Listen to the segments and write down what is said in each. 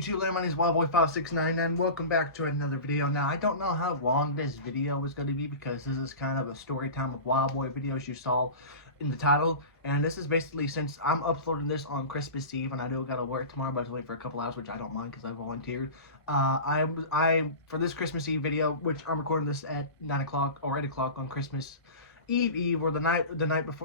YouTube land? My name is Wildboy5699. Welcome back to another video. Now, I don't know how long this video is going to be because this is kind of a story time of Wildboy videos you saw in the title. And this is basically, since I'm uploading this on Christmas Eve, and I do gotta work tomorrow, but I have to wait for a couple hours, which I don't mind because I volunteered. For this Christmas Eve video, which I'm recording this at 9 o'clock or 8 o'clock on Christmas Eve, or the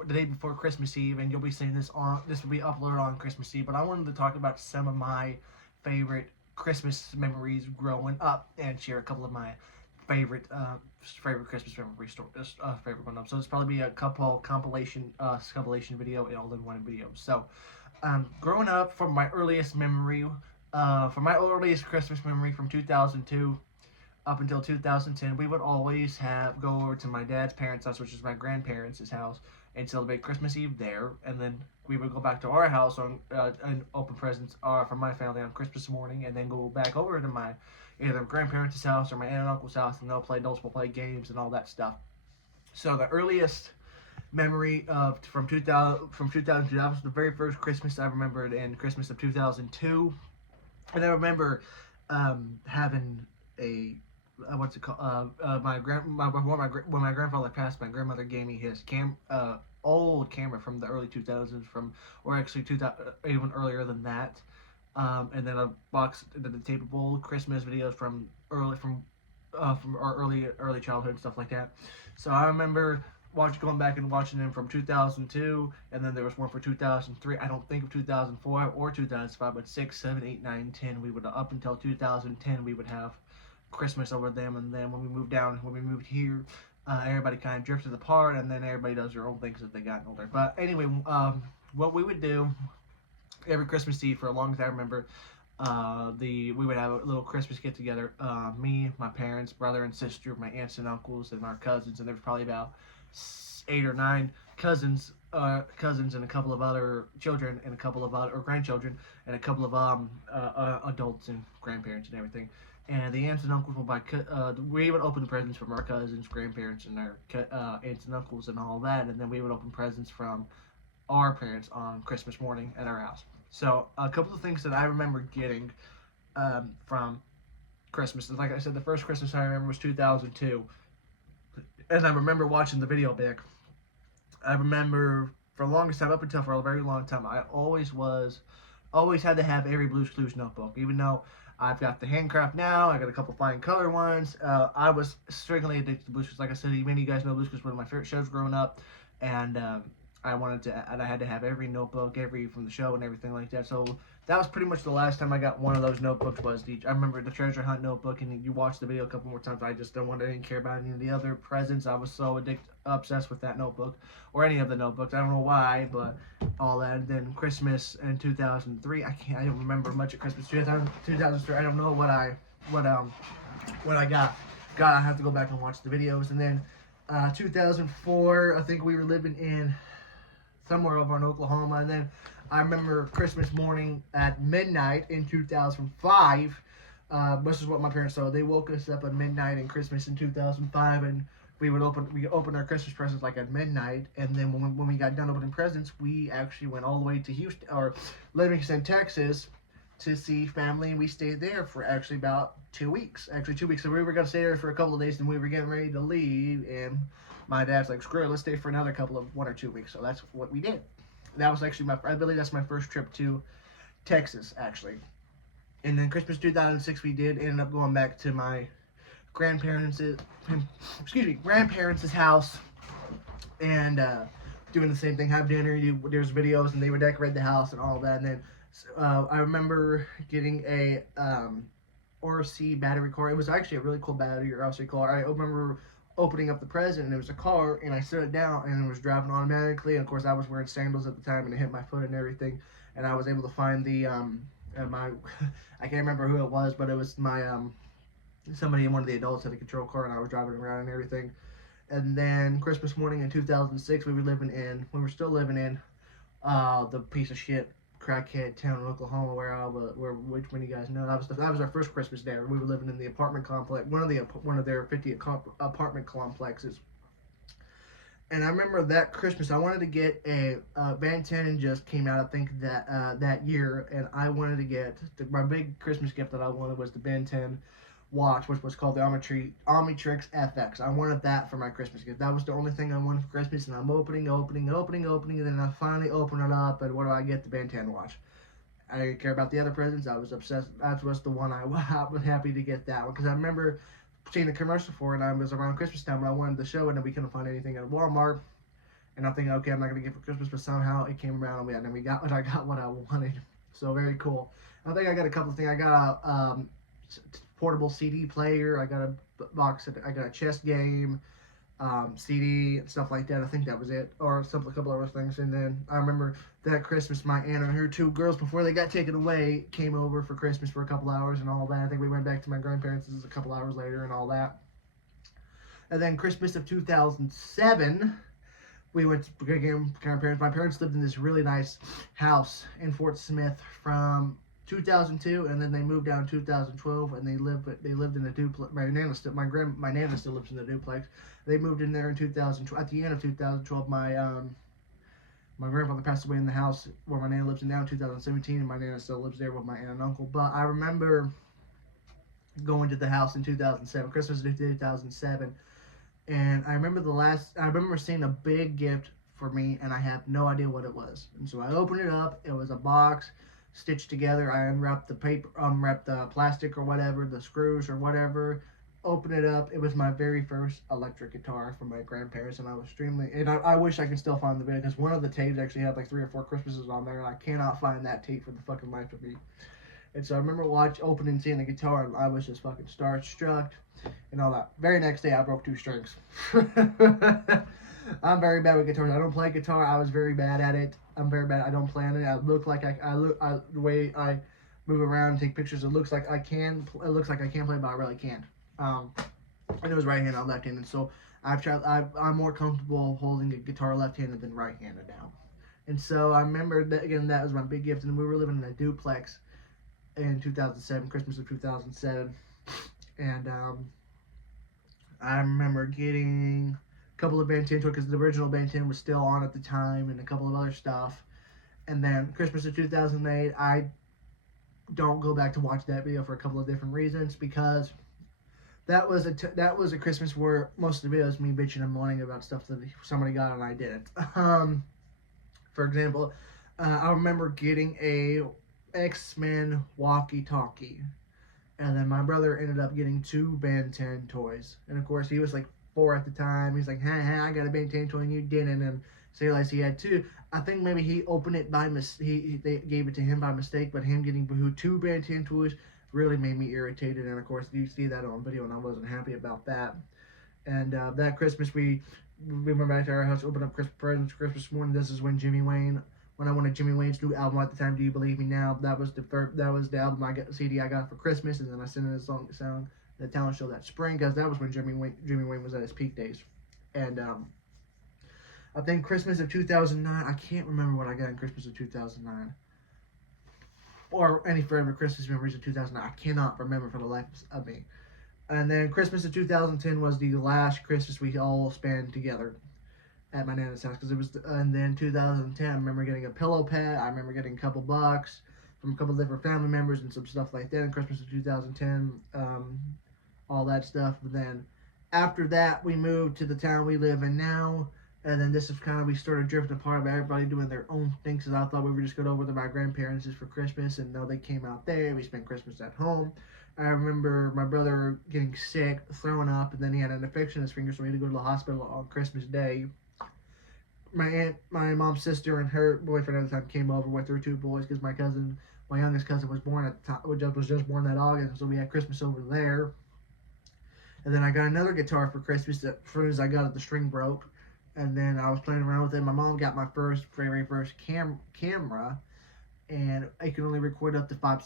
day before Christmas Eve, and you'll be seeing this will be uploaded on Christmas Eve. But I wanted to talk about some of my favorite Christmas memories growing up and share a couple of my favorite Christmas memory stories, favorite one up. So it's probably be a compilation video and all in one video. So, growing up, from my earliest Christmas memory from 2002 up until 2010, we would always go over to my dad's parents' house, which is my grandparents' house, and celebrate Christmas Eve there. And then we would go back to our house and open presents from my family on Christmas morning, and then go back over to my either grandparents' house or my aunt and uncle's house, and they'll play games and all that stuff. So the earliest memory from 2002, that was the very first Christmas I remembered, in Christmas of 2002. And I remember having a when my grandfather passed, my grandmother gave me his old camera from the early 2000s, or actually 2000, even earlier than that. And then a box, the tapeable Christmas videos from our early childhood and stuff like that. So I remember going back and watching them from 2002, and then there was one for 2003. I don't think of 2004 or 2005, but 6, 7, 8, 9, 10. We would, up until 2010, we would have Christmas over them. And then when we moved here, everybody kind of drifted apart, and then everybody does their own things as they got older. But anyway, what we would do every Christmas Eve for a long time, I remember, we would have a little Christmas get together. Me, my parents, brother and sister, my aunts and uncles, and our cousins, and there was probably about 8 or 9 cousins and a couple of other children and a couple of other grandchildren and a couple of adults and grandparents and everything. And the aunts and uncles we would open presents from our cousins, grandparents, and our aunts and uncles and all that, and then we would open presents from our parents on Christmas morning at our house. So a couple of things that I remember getting from Christmas, like I said, the first Christmas I remember was 2002, and I remember watching the video back. I remember for the longest time, up until for a very long time, I always had to have every Blue's Clues notebook, even though I've got the handcraft now. I got a couple fine color ones. I was strictly addicted to Blue's Clues. Like I said, many of you guys know Blue's Clues was one of my favorite shows growing up, and I had to have every notebook, from the show and everything like that. So that was pretty much the last time I got one of those notebooks. I remember the treasure hunt notebook, and you watched the video a couple more times. I didn't care about any of the other presents. I was so obsessed with that notebook, or any of the notebooks. I don't know why, but all that. And then Christmas in 2003, I don't remember much of Christmas 2003. I don't know what I got. I have to go back and watch the videos. And then 2004, I think we were living in somewhere over in Oklahoma. And then I remember Christmas morning at midnight in 2005. This is what my parents saw. They woke us up at midnight in Christmas in 2005, and we opened our Christmas presents like at midnight. And then when we got done opening presents, we actually went all the way to Houston or Livingston, Texas, to see family. And we stayed there for actually about 2 weeks. So we were gonna stay there for a couple of days, and we were getting ready to leave, and my dad's like, screw it, let's stay for another couple of 1 or 2 weeks. So that's what we did. That was actually I believe that's my first trip to Texas, actually. And then Christmas 2006, we ended up going back to my grandparents' house, and doing the same thing, have dinner, there's videos, and they would decorate the house and all that. And then I remember getting a RC battery car. It was actually a really cool battery or RC car. I remember opening up the present, and it was a car, and I set it down, and it was driving automatically. And of course, I was wearing sandals at the time, and it hit my foot and everything. And I was able to find the I can't remember who it was, but it was my somebody, one of the adults had a control car, and I was driving around and everything. And then Christmas morning in 2006, we were still living in the piece of shit crackhead town in Oklahoma, which one of you guys know, that was our first Christmas there. We were living in the apartment complex, one of their 50 apartment complexes. And I remember that Christmas, I wanted to get a Ben 10 just came out, I think that year, and I wanted to get my big Christmas gift that I wanted was the Ben 10 watch, which was called the Omnitrix FX. I wanted that for my Christmas gift. That was the only thing I wanted for Christmas, and I'm opening, and then I finally open it up, and what do I get? The Ben 10 watch. I didn't care about the other presents. I was obsessed. That was the one I was happy to get that one because I remember seeing the commercial for it. I was around Christmas time when I wanted the show, and then we couldn't find anything at Walmart. And I'm thinking, okay, I'm not gonna get it for Christmas, but somehow it came around, and then we got what I got what I wanted. So very cool. I think I got a couple of things. I got a portable CD player. I got a box. I got a chess game, CD and stuff like that. I think that was it, or a couple other things. And then I remember that Christmas, my aunt and her two girls, before they got taken away, came over for Christmas for a couple hours and all that. I think we went back to my grandparents' a couple hours later and all that. And then Christmas of 2007, we went to grandparents. My parents lived in this really nice house in Fort Smith from 2002, and then they moved down in 2012, and they lived in a duplex. My nana still lives in the duplex. They moved in there in 2012. At the end of 2012, my grandfather passed away in the house where my nana lives in now in 2017, and my nana still lives there with my aunt and uncle. But I remember going to the house in 2007, Christmas of 2007, and I remember seeing a big gift for me, and I have no idea what it was. And so I opened it up. It was a box stitched together. I unwrapped the paper, unwrapped the plastic or whatever, the screws or whatever. Opened it up. It was my very first electric guitar from my grandparents, and I was extremely. And I wish I could still find the video because one of the tapes actually had like 3 or 4 Christmases on there, and I cannot find that tape for the fucking life of me. And so I remember opening, seeing the guitar, and I was just fucking starstruck and all that. Very next day, I broke 2 strings. I'm very bad with guitars. I don't play guitar. I was very bad at it. I'm very bad. I don't play on it. The way I move around and take pictures, it looks like I can. It looks like I can play, but I really can't. And it was right-handed, not left-handed. So I'm more comfortable holding a guitar left-handed than right-handed now. And so I remember that again. That was my big gift, and we were living in a duplex in 2007, Christmas of 2007, and I remember getting a couple of Ben 10 toys because the original Ben 10 was still on at the time, and a couple of other stuff. And then Christmas of 2008, I don't go back to watch that video for a couple of different reasons because that was a Christmas where most of the video is me bitching and moaning about stuff that somebody got and I didn't. For example, I remember getting a X-Men walkie-talkie, and then my brother ended up getting 2 Ben 10 toys, and of course he was like 4 at the time. He's like, hey, I got a Ben 10 toy and you didn't, and so he realized he had 2. I think maybe he opened it by they gave it to him by mistake, but him getting 2 Ben 10 toys really made me irritated, and of course you see that on video, and I wasn't happy about that. And that Christmas we went back to our house, opened up Christmas presents Christmas morning. This is when I wanted Jimmy Wayne's new album at the time, Do You Believe Me Now? That was the album CD I got for Christmas, and then I sent in a song the talent show that spring because that was when Jimmy Wayne was at his peak days. And I think Christmas of 2009, I can't remember what I got in Christmas of 2009 or any further Christmas memories of 2009. I cannot remember for the life of me. And then Christmas of 2010 was the last Christmas we all spent together at my nana's house because it was. And then 2010, I remember getting a pillow pet. I remember getting a couple bucks from a couple different family members and some stuff like that. In Christmas of 2010, all that stuff. But then after that, we moved to the town we live in now. And then this is kind of, we started drifting apart about everybody doing their own things. Because I thought we were just going over to my grandparents' for Christmas, and no, they came out there. We spent Christmas at home. I remember my brother getting sick, throwing up, and then he had an infection in his finger, so we had to go to the hospital on Christmas Day. My mom's sister, and her boyfriend at the time came over with their 2 boys because my youngest cousin was born at the time, was just born that August, so we had Christmas over there. And then I got another guitar for Christmas that, as soon as I got it, the string broke, and then I was playing around with it. My mom got my very first camera. And I could only record up to 5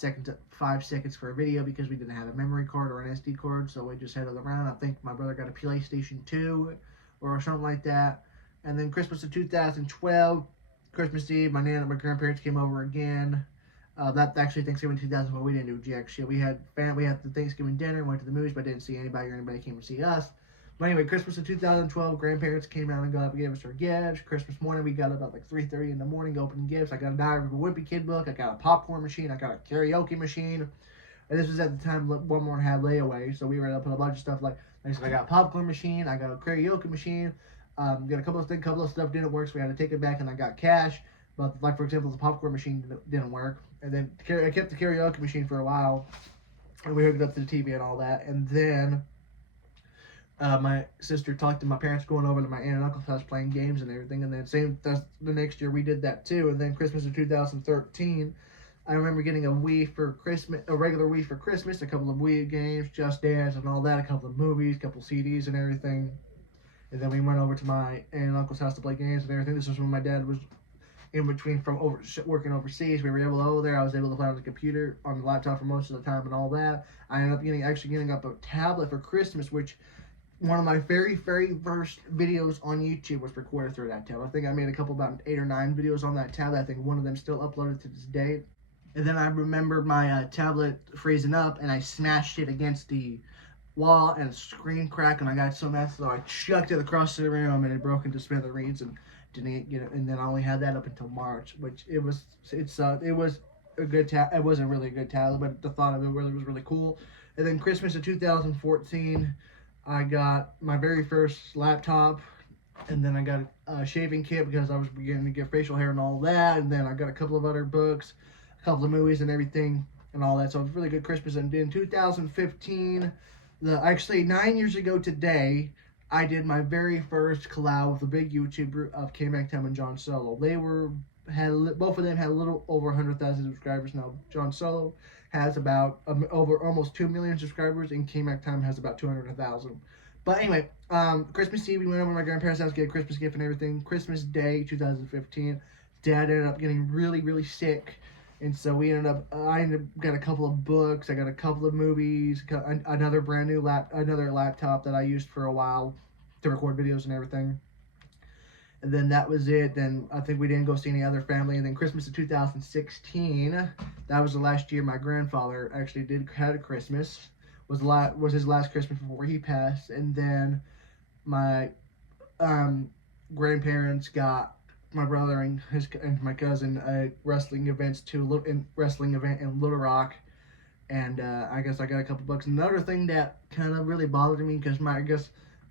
seconds for a video because we didn't have a memory card or an SD card, so we just had it around. I think my brother got a PlayStation 2 or something like that. And then Christmas of 2012, Christmas Eve, my grandparents came over again. That actually Thanksgiving 2012, we didn't do jack shit. We had the Thanksgiving dinner, went to the movies, but didn't see anybody or anybody came to see us. But anyway, Christmas of 2012, grandparents came out and got up and gave us our gifts. Christmas morning, we got up at like 3:30 in the morning, opening gifts. I got a Diary of a Wimpy Kid book. I got a popcorn machine. I got a karaoke machine. And this was at the time Walmart had layaway, so we were able to put a bunch of stuff like I said, I got a popcorn machine. I got a karaoke machine. Got a couple of stuff didn't work, so we had to take it back, and I got cash. But like for example, the popcorn machine didn't work, and then I kept the karaoke machine for a while, and we hooked it up to the TV and all that, and then. My sister talked to my parents going over to my aunt and uncle's house playing games and everything, and then the next year we did that too. And then Christmas of 2013, I remember getting a Wii for Christmas, a regular Wii for Christmas, a couple of Wii games, Just Dance and all that, a couple of movies, a couple of CDs and everything. And then we went over to my aunt and uncle's house to play games and everything. This was when my dad was in between from working overseas. We were able to go there. I was able to play on the computer, on the laptop for most of the time and all that. I ended up getting up a tablet for Christmas, which one of my very first videos on YouTube was recorded through that tablet. I think I made about 8 or 9 videos on that tablet. I think one of them still uploaded to this day. And then I remember my tablet freezing up, and I smashed it against the wall, and a screen cracked, and I got so mad, so I chucked it across the room, and it broke into smithereens, and didn't get it. And then I only had that up until March, which it was a good tablet. It wasn't really a good tablet, but the thought of it was really cool. And then Christmas of 2014. I got my very first laptop, and then I got a shaving kit because I was beginning to get facial hair and all that, and then I got a couple of other books, a couple of movies and everything and all that, so it was a really good Christmas. And in 2015, actually 9 years ago today, I did my very first collab with a big YouTuber of K-Mac and John Solo. Both of them had a little over 100,000 subscribers now. John Solo has about over almost 2 million subscribers, and K-Mac Time has about 200,000. But anyway, Christmas Eve, we went over to my grandparents' house to get a Christmas gift and everything. Christmas Day, 2015, Dad ended up getting really sick, and so I got a couple of books, I got a couple of movies, another brand new another laptop that I used for a while to record videos and everything. And then that was it. Then I think we didn't go see any other family. And then Christmas of 2016, that was the last year my grandfather actually had a Christmas. Was his last Christmas before he passed. And then my grandparents got my brother and my cousin a wrestling event in Little Rock. And I guess I got a couple bucks. Another thing that kind of really bothered me, because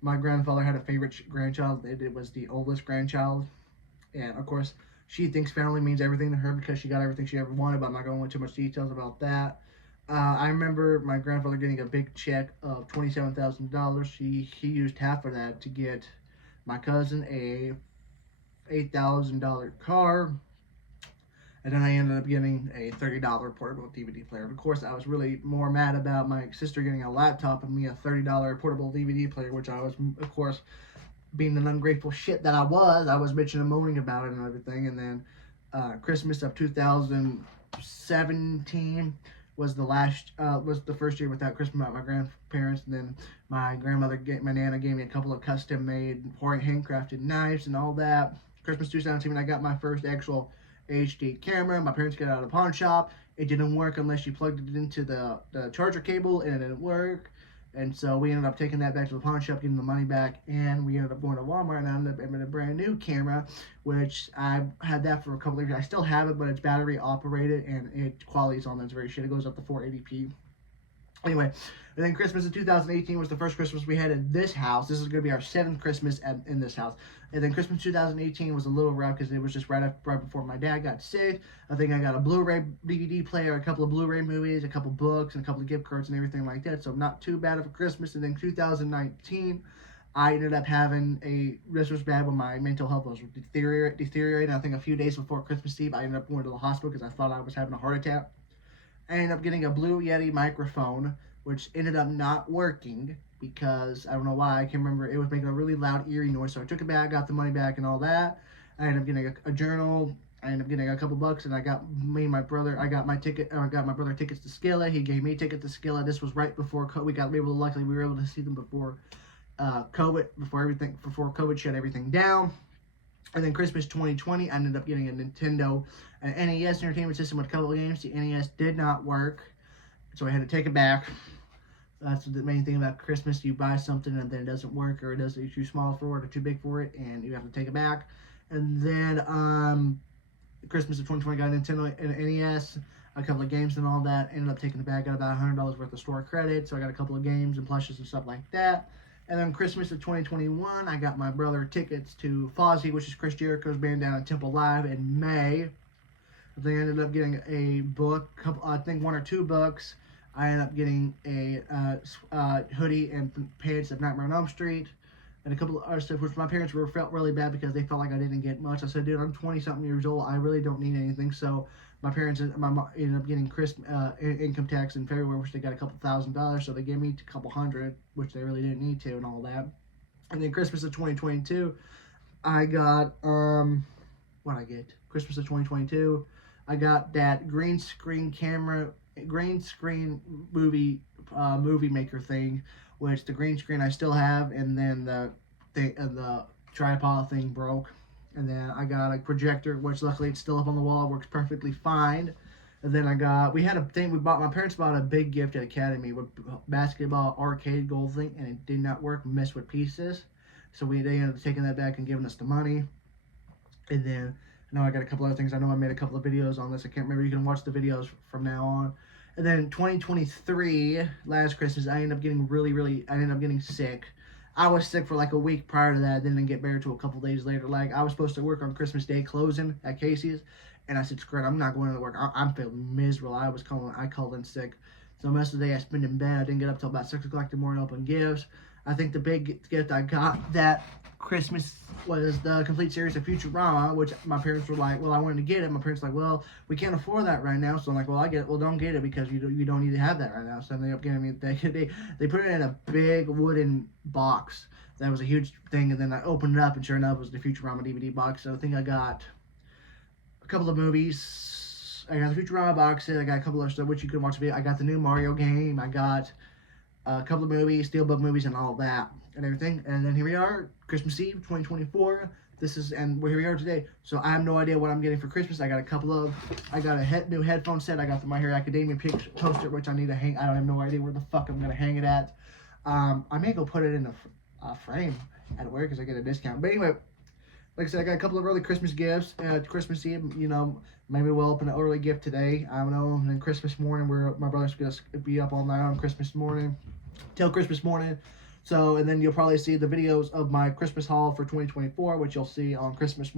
my grandfather had a favorite grandchild. It was the oldest grandchild. And, of course, she thinks family means everything to her because she got everything she ever wanted, but I'm not going to go into too much details about that. I remember my grandfather getting a big check of $27,000. He used half of that to get my cousin a $8,000 car. And then I ended up getting a $30 portable DVD player. Of course, I was really more mad about my sister getting a laptop and me a $30 portable DVD player, which I was, of course, being an ungrateful shit that I was bitching and moaning about it and everything. And then Christmas of 2017 was the first year without Christmas without my grandparents. And then my Nana gave me a couple of custom-made, handcrafted knives and all that. Christmas 2017, I got my first actual HD camera. My parents got it out of the pawn shop. It didn't work unless you plugged it into the charger cable, and it didn't work. And so we ended up taking that back to the pawn shop, getting the money back, and we ended up going to Walmart, and I ended up having a brand new camera, which I had that for a couple of years. I still have it, but it's battery operated, and quality's on that's very shit. It goes up to 480p. Anyway, and then Christmas of 2018 was the first Christmas we had in this house. This is going to be our 7th Christmas in this house. And then Christmas 2018 was a little rough because it was just right before my dad got sick. I think I got a Blu-ray DVD player, a couple of Blu-ray movies, a couple books, and a couple of gift cards and everything like that. So not too bad of a Christmas. And then 2019, I ended up this was bad when my mental health was deteriorating. I think a few days before Christmas Eve, I ended up going to the hospital because I thought I was having a heart attack. I ended up getting a Blue Yeti microphone, which ended up not working because I don't know why. I can't remember. It was making a really loud, eerie noise. So I took it back, got the money back, and all that. I ended up getting a journal. I ended up getting a couple bucks, and I got my brother tickets to Skillet. He gave me tickets to Skillet. This was right before luckily we were able to see them before COVID shut everything down. And then Christmas 2020, I ended up getting a Nintendo NES Entertainment System with a couple of games. The NES did not work, so I had to take it back. That's the main thing about Christmas. You buy something and then it doesn't work, or it's too small for it or too big for it, and you have to take it back. And then Christmas of 2020 got a Nintendo and NES, a couple of games and all that. Ended up taking it back, got about $100 worth of store credit, so I got a couple of games and plushes and stuff like that. And then Christmas of 2021, I got my brother tickets to Fozzy, which is Chris Jericho's band down at Temple Live in May. They ended up getting a book, I think 1 or 2 books. I ended up getting a hoodie and pants of Nightmare on Elm Street, and a couple of other stuff, which my parents felt really bad because they felt like I didn't get much. I said, dude, I'm 20-something years old. I really don't need anything. So my parents, my mom ended up getting income tax in February, which they got a couple $1,000. So they gave me a couple hundred, which they really didn't need to, and all that. And then Christmas of 2022, I got what I get? Christmas of 2022, I got that green screen movie maker thing, which the green screen I still have, and then the tripod thing broke. And then I got a projector, which luckily it's still up on the wall, works perfectly fine. And then my parents bought a big gift at Academy with basketball arcade gold thing, and it did not work, messed with pieces. So they ended up taking that back and giving us the money. And then I I got a couple other things. I know I made a couple of videos on this. I can't remember. You can watch the videos from now on. And then 2023, last Christmas, I ended up getting sick. I was sick for like a week prior to that, then didn't get better till a couple days later. Like, I was supposed to work on Christmas Day closing at Casey's, and I said, screw it, I'm not going to work. I'm feeling miserable. I called in sick. So most of the day I spent in bed. I didn't get up till about 6 o'clock in the morning to open gifts. I think the big gift I got that Christmas was the complete series of Futurama, which my parents were like, well, I wanted to get it. My parents were like, well, we can't afford that right now. So I'm like, well, I get it. Well, don't get it because you don't need to have that right now. So they ended up getting me, they put it in a big wooden box. That was a huge thing. And then I opened it up, and sure enough, it was the Futurama DVD box. So I think I got a couple of movies. I got the Futurama box set. I got a couple of stuff, which you can watch. I got the new Mario game. I got a couple of movies, Steelbook movies, and all that and everything. And then here we are, Christmas Eve 2024. Here we are today. So I have no idea what I'm getting for Christmas. I got a new headphone set. I got the My Hero Academia poster, which I need to hang. I don't have no idea where the fuck I'm gonna hang it at. I may go put it in a frame at work because I get a discount. But anyway, like I said, I got a couple of early Christmas gifts at Christmas Eve. Maybe we'll open an early gift today. I don't know. And then Christmas morning, my brother's going to be up all night on Christmas morning, till Christmas morning. So, and then you'll probably see the videos of my Christmas haul for 2024, which you'll see on Christmas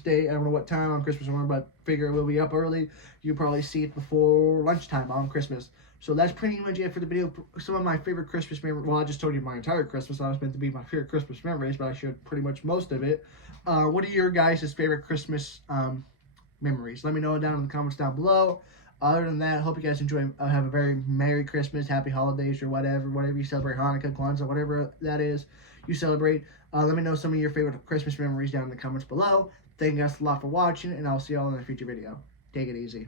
Day. I don't know what time on Christmas morning, but figure it will be up early. You'll probably see it before lunchtime on Christmas. So that's pretty much it for the video. Some of my favorite Christmas memories. Well, I just told you my entire Christmas. I was meant to be my favorite Christmas memories, but I shared pretty much most of it. What are your guys' favorite Christmas memories? Let me know down in the comments down below. Other than that, I hope you guys enjoy. Have a very Merry Christmas, Happy Holidays, or whatever you celebrate, Hanukkah, Kwanzaa, whatever that is you celebrate. Let me know some of your favorite Christmas memories down in the comments below. Thank you guys a lot for watching, and I'll see y'all in a future video. Take it easy.